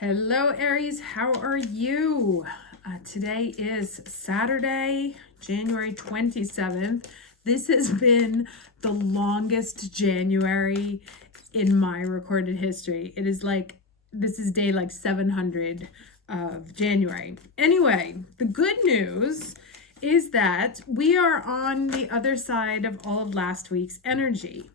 Hello, Aries. How are you? Today is Saturday, January 27th. This has been the longest January in my recorded history. It is like, this is day like 700 of January. Anyway, the good news is that we are on the other side of all of last week's energy.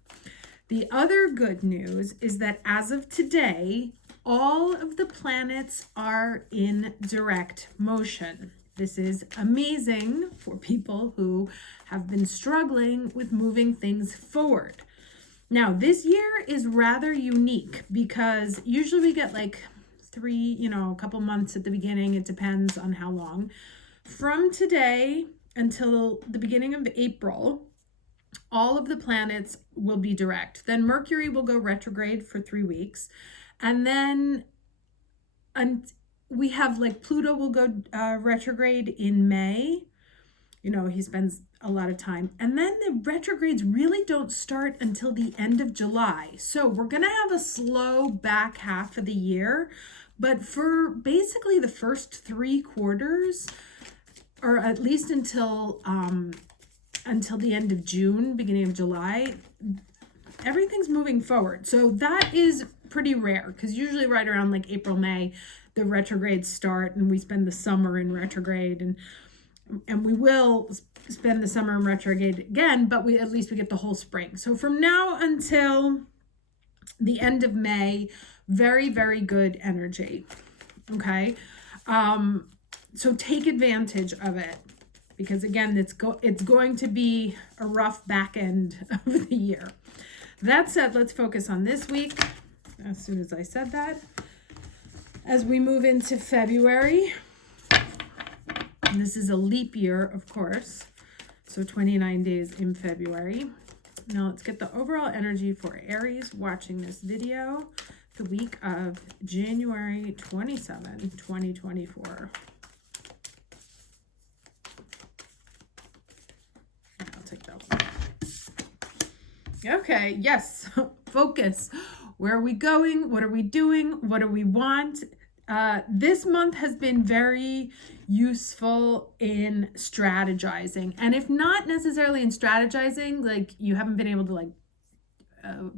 The other good news is that as of today, all of the planets are in direct motion. This is amazing for people who have been struggling with moving things forward. Now, this year is rather unique because usually we get like a couple months at the beginning. It depends on how long. From today until the beginning of April, all of the planets will be direct. Then Mercury will go retrograde for 3 weeks. And then we have like Pluto will go retrograde in May. He spends a lot of time. And then the retrogrades really don't start until the end of July. So we're going to have a slow back half of the year. But for basically the first 3 quarters, or at least until the end of June, beginning of July, everything's moving forward. So that is pretty rare because usually right around like April, May, the retrogrades start and we spend the summer in retrograde, and we will spend the summer in retrograde again, but at least we get the whole spring. So from now until the end of May, very, very good energy. Okay. So take advantage of it, because again, it's going to be a rough back end of the year. That said, let's focus on this week. As soon as I said that, as we move into February, and this is a leap year, of course, so 29 days in February. Now let's get the overall energy for Aries watching this video the week of January 27, 2024. I'll take that one. Okay, yes, focus. Where are we going? What are we doing? What do we want? This month has been very useful in strategizing. And if not necessarily in strategizing, like you haven't been able to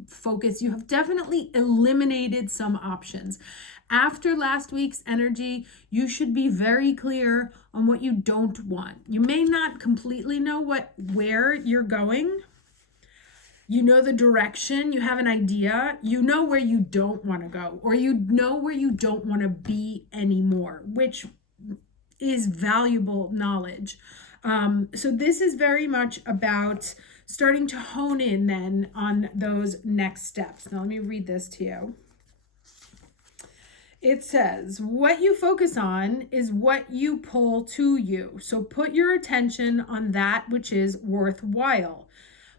focus, you have definitely eliminated some options. After last week's energy, you should be very clear on what you don't want. You may not completely know where you're going. You know the direction, you have an idea, you know where you don't want to go, or you know where you don't want to be anymore, which is valuable knowledge. So this is very much about starting to hone in then on those next steps. Now let me read this to you. It says, what you focus on is what you pull to you. So put your attention on that which is worthwhile.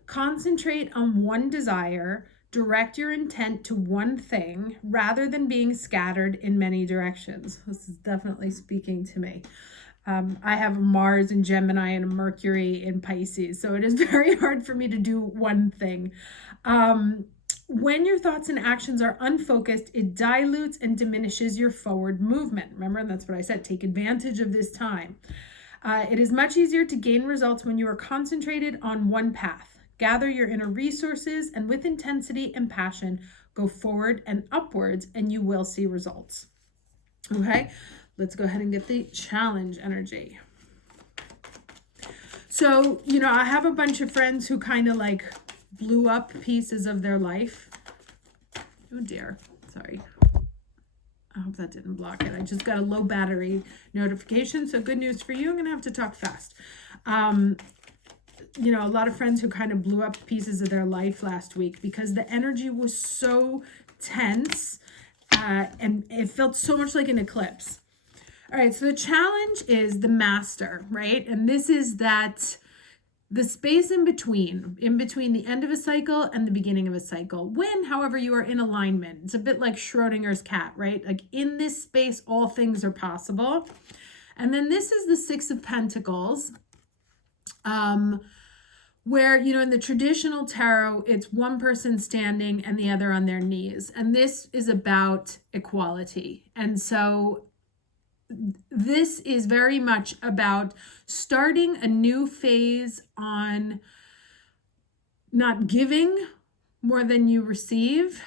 Concentrate on one desire, direct your intent to one thing rather than being scattered in many directions. This is definitely speaking to me. I have Mars in Gemini and Mercury in Pisces, so it is very hard for me to do one thing. When your thoughts and actions are unfocused, it dilutes and diminishes your forward movement. Remember, that's what I said, take advantage of this time. It is much easier to gain results when you are concentrated on one path. Gather your inner resources and with intensity and passion, go forward and upwards and you will see results. Okay, let's go ahead and get the challenge energy. So, I have a bunch of friends who kind of like blew up pieces of their life. Oh dear, sorry. I hope that didn't block it. I just got a low battery notification. So good news for you. I'm going to have to talk fast. A lot of friends who kind of blew up pieces of their life last week because the energy was so tense and it felt so much like an eclipse. All right, so the challenge is the master, right? And this is that the space in between the end of a cycle and the beginning of a cycle. When, however, you are in alignment, it's a bit like Schrodinger's cat, right? Like in this space, all things are possible. And then this is the Six of Pentacles. where, in the traditional tarot, it's one person standing and the other on their knees. And this is about equality. And so this is very much about starting a new phase on not giving more than you receive,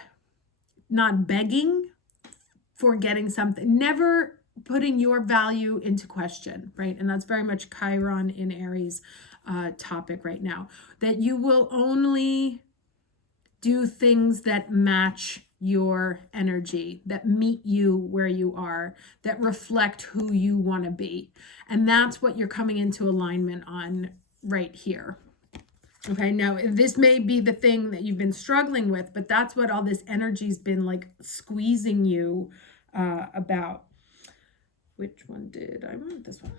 not begging for getting something, never putting your value into question, right? And that's very much Chiron in Aries topic right now, that you will only do things that match your energy, that meet you where you are, that reflect who you want to be. And that's what you're coming into alignment on right here. Okay, now this may be the thing that you've been struggling with, but that's what all this energy's been like squeezing you about. Which one did I want? This one.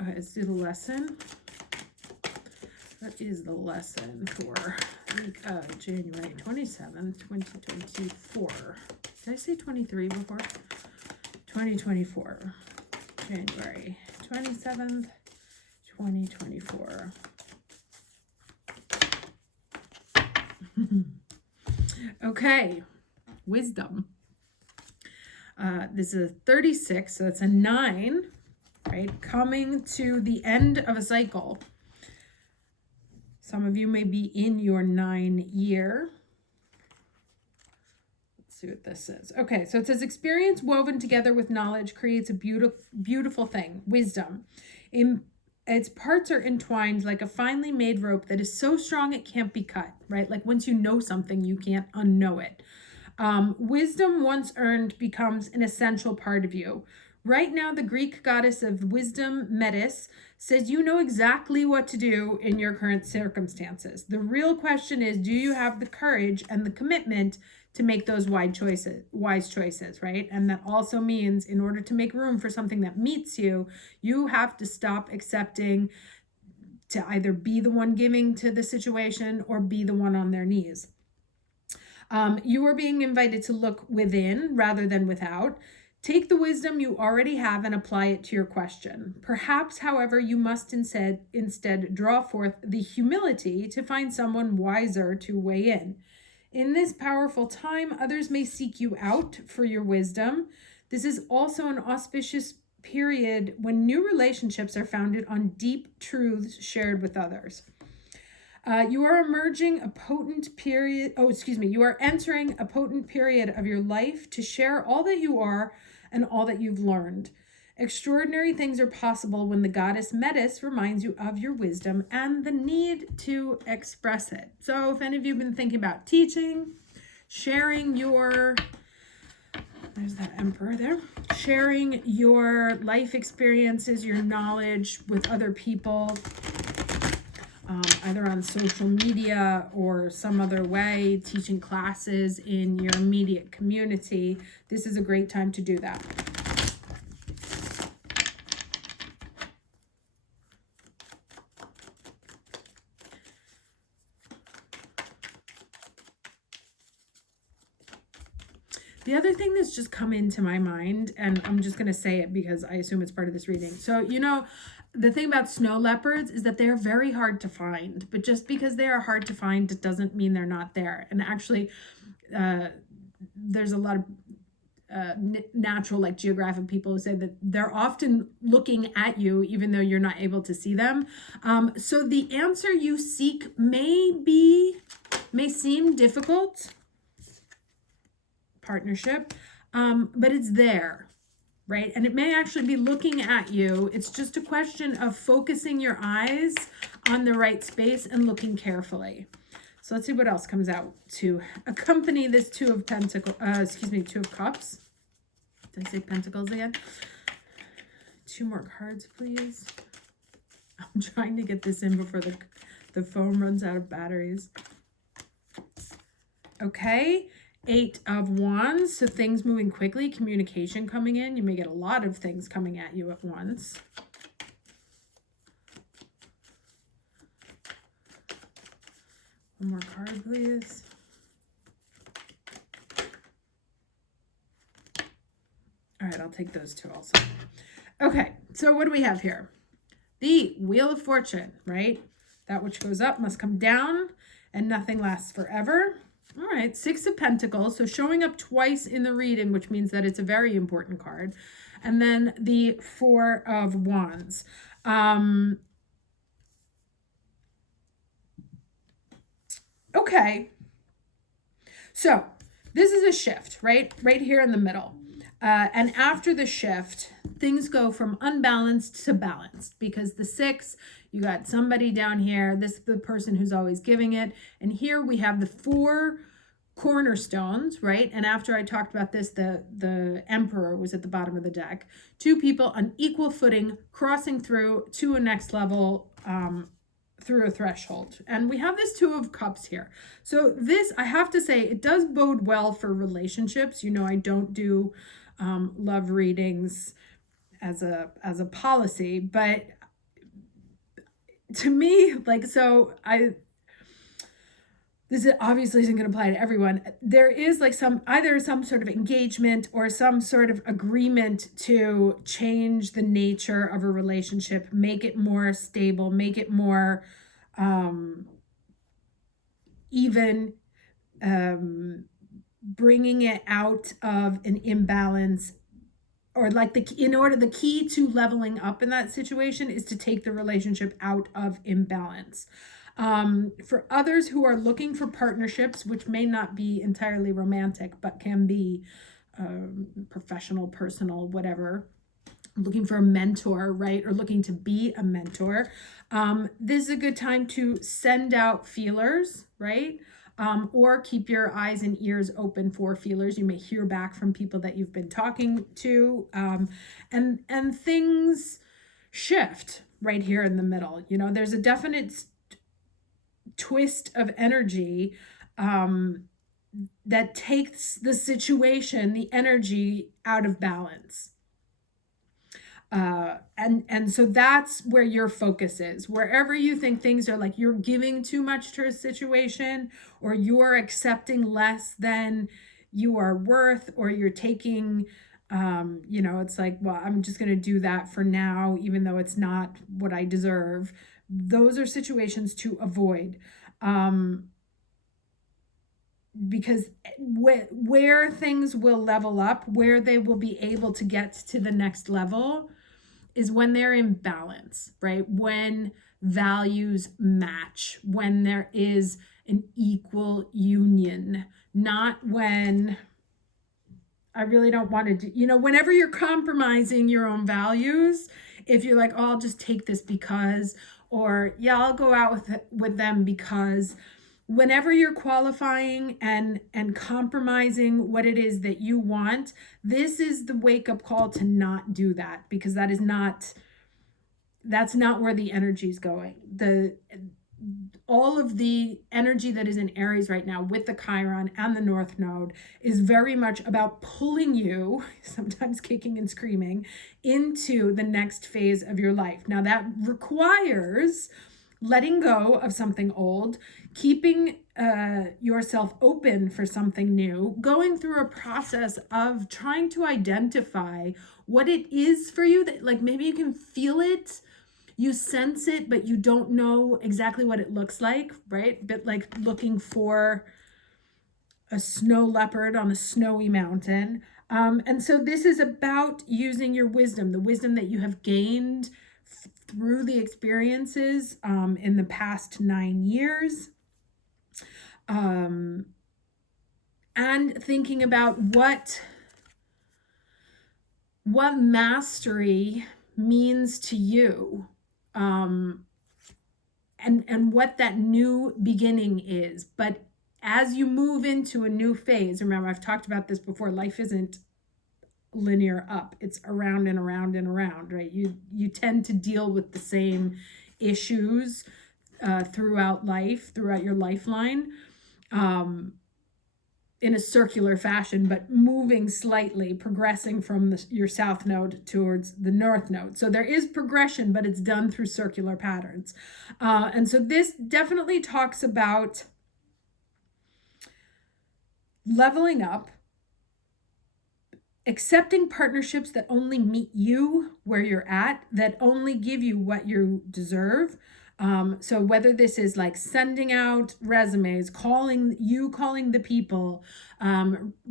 Okay, let's do the lesson. That is the lesson for week of January 27th, 2024. Did I say 23 before? 2024. January 27th, 2024. Okay, wisdom. This is a 36, so that's a 9, right? Coming to the end of a cycle. Some of you may be in your 9 year. Let's see what this says. Okay, so it says experience woven together with knowledge creates a beautiful thing, wisdom. Its parts are entwined like a finely made rope that is so strong it can't be cut, right? Like once you know something, you can't unknow it. Wisdom once earned becomes an essential part of you. Right now, the Greek goddess of wisdom, Metis, says you know exactly what to do in your current circumstances. The real question is, do you have the courage and the commitment to make those wise choices, right? And that also means in order to make room for something that meets you, you have to stop accepting to either be the one giving to the situation or be the one on their knees. You are being invited to look within rather than without. Take the wisdom you already have and apply it to your question. Perhaps, however, you must instead draw forth the humility to find someone wiser to weigh in. In this powerful time, others may seek you out for your wisdom. This is also an auspicious period when new relationships are founded on deep truths shared with others. You are entering a potent period of your life to share all that you are and all that you've learned. Extraordinary things are possible when the goddess Metis reminds you of your wisdom and the need to express it. So if any of you have been thinking about teaching, sharing your, there's that emperor there, sharing your life experiences, your knowledge with other people, either on social media or some other way, teaching classes in your immediate community, this is a great time to do that. The other thing that's just come into my mind, and I'm just going to say it because I assume it's part of this reading. So, the thing about snow leopards is that they're very hard to find, but just because they are hard to find, it doesn't mean they're not there. And actually, there's a lot of natural, like geographic people who say that they're often looking at you, even though you're not able to see them. So the answer you seek may seem difficult, partnership, but it's there. Right? And it may actually be looking at you. It's just a question of focusing your eyes on the right space and looking carefully. So let's see what else comes out to accompany this Two of Cups. Did I say Pentacles again? 2 more cards, please. I'm trying to get this in before the phone runs out of batteries. Okay. 8 of Wands, so things moving quickly, communication coming in. You may get a lot of things coming at you at once. One more card, please. All right, I'll take those 2 also. Okay, so what do we have here? The Wheel of Fortune, right? That which goes up must come down, and nothing lasts forever. All right, Six of Pentacles, so showing up twice in the reading, which means that it's a very important card. And then the Four of Wands. Okay, so this is a shift, right? Right here in the middle. And after the shift, things go from unbalanced to balanced, because the Six, you got somebody down here, this is the person who's always giving it. And here we have the four cornerstones, right? And after I talked about this, the Emperor was at the bottom of the deck. Two people on equal footing, crossing through to a next level, through a threshold. And we have this Two of Cups here. So this, I have to say, it does bode well for relationships. You know, I don't do love readings as a policy, but to me, like, so this obviously isn't going to apply to everyone. There is like either some sort of engagement or some sort of agreement to change the nature of a relationship, make it more stable, make it more even, bringing it out of an imbalance, or like the key to leveling up in that situation is to take the relationship out of imbalance. For others who are looking for partnerships, which may not be entirely romantic, but can be professional, personal, whatever, looking for a mentor, right? Or looking to be a mentor. This is a good time to send out feelers, right? Or keep your eyes and ears open for feelers. You may hear back from people that you've been talking to, and things shift right here in the middle. You know, there's a definite twist of energy that takes the situation, the energy out of balance. And so that's where your focus is. Wherever you think things are like you're giving too much to a situation, or you're accepting less than you are worth, or you're taking, you know, it's like, well, I'm just going to do that for now, even though it's not what I deserve. Those are situations to avoid. Because where things will level up, where they will be able to get to the next level, is when they're in balance, right? When values match, when there is an equal union, not when I really don't want to do, you know, whenever you're compromising your own values, if you're like, oh, I'll just take this because, or yeah, I'll go out with them because, whenever you're qualifying and compromising what it is that you want, this is the wake up call to not do that, because that's not where the energy is going. All of the energy that is in Aries right now with the Chiron and the North Node is very much about pulling you, sometimes kicking and screaming, into the next phase of your life. Now that requires letting go of something old, keeping yourself open for something new, going through a process of trying to identify what it is for you, that like maybe you can feel it, you sense it, but you don't know exactly what it looks like, right? But like looking for a snow leopard on a snowy mountain. And so this is about using your wisdom, the wisdom that you have gained through the experiences in the past 9 years, and thinking about what mastery means to you, and what that new beginning is. But as you move into a new phase, remember, I've talked about this before, life isn't linear up, it's around and around and around, right? You tend to deal with the same issues throughout life, throughout your lifeline, in a circular fashion, but moving slightly, progressing from your south node towards the north node. So there is progression, but it's done through circular patterns. And so this definitely talks about leveling up, accepting partnerships that only meet you where you're at, that only give you what you deserve. So whether this is like sending out resumes, calling the people,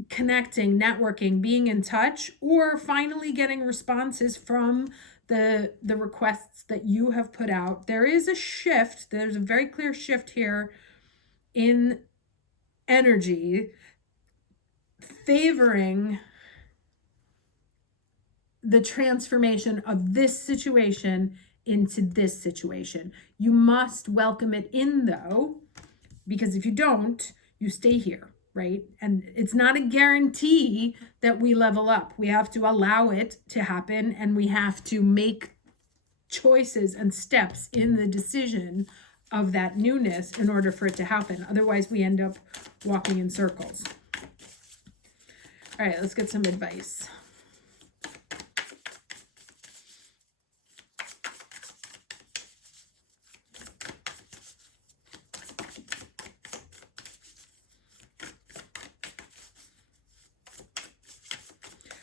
connecting, networking, being in touch, or finally getting responses from the requests that you have put out, there is a shift. There's a very clear shift here in energy favoring the transformation of this situation into this situation. You must welcome it in, though, because if you don't, you stay here, right? And it's not a guarantee that we level up. We have to allow it to happen, and we have to make choices and steps in the decision of that newness in order for it to happen. Otherwise, we end up walking in circles. All right, let's get some advice.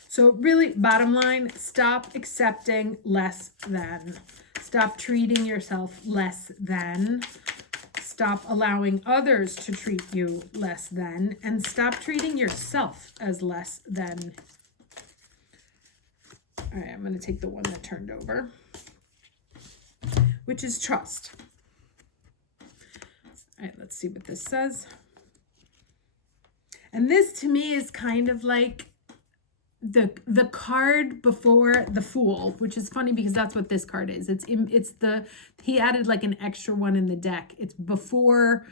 So really, bottom line, stop accepting less than. Stop treating yourself less than. Stop allowing others to treat you less than. And stop treating yourself as less than. All right, I'm going to take the one that turned over, which is trust. All right, let's see what this says. And this to me is kind of like the card before the Fool, which is funny because that's what this card is. He added like an extra one in the deck. It's before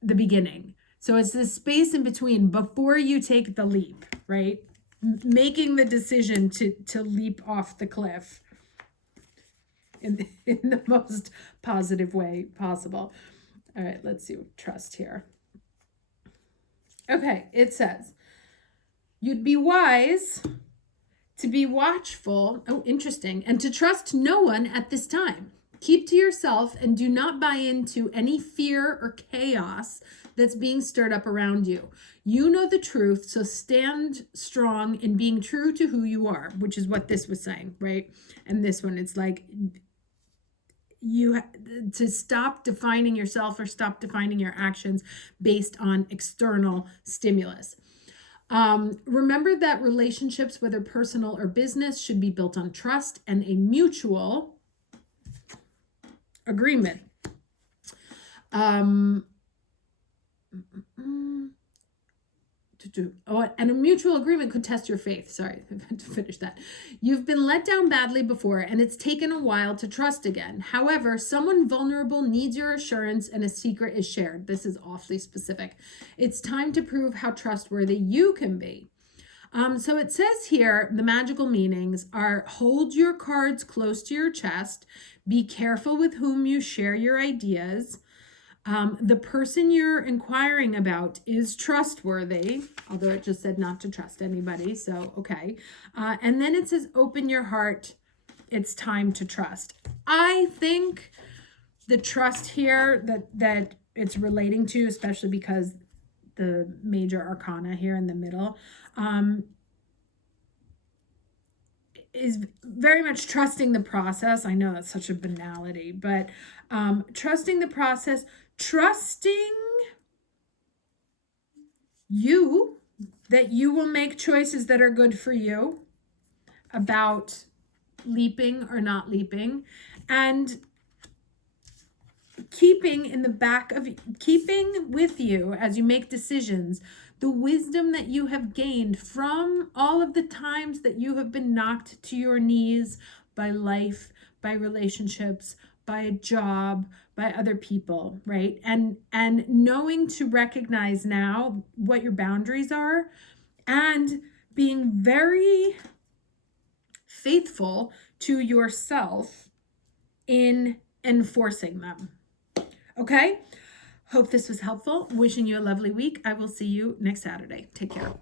the beginning. So it's this space in between before you take the leap, right? Making the decision to leap off the cliff in the most positive way possible. All right, let's see trust here. Okay, it says, you'd be wise to be watchful, oh, interesting, and to trust no one at this time. Keep to yourself and do not buy into any fear or chaos that's being stirred up around you. You know the truth, so stand strong in being true to who you are, which is what this was saying, right? And this one, it's like to stop defining yourself or stop defining your actions based on external stimulus. Remember that relationships, whether personal or business, should be built on trust and a mutual agreement. And a mutual agreement could test your faith. Sorry, I had to finish that. You've been let down badly before, and it's taken a while to trust again. However, someone vulnerable needs your assurance, and a secret is shared. This is awfully specific. It's time to prove how trustworthy you can be. So it says here, the magical meanings are: hold your cards close to your chest, be careful with whom you share your ideas. The person you're inquiring about is trustworthy, although it just said not to trust anybody, so okay. And then it says, open your heart, it's time to trust. I think the trust here that it's relating to, especially because the major arcana here in the middle, is very much trusting the process. I know that's such a banality, but trusting the process, trusting you, that you will make choices that are good for you about leaping or not leaping, and keeping with you as you make decisions the wisdom that you have gained from all of the times that you have been knocked to your knees by life, by relationships, by a job, by other people, right? And knowing to recognize now what your boundaries are and being very faithful to yourself in enforcing them. Okay? Hope this was helpful. Wishing you a lovely week. I will see you next Saturday. Take care.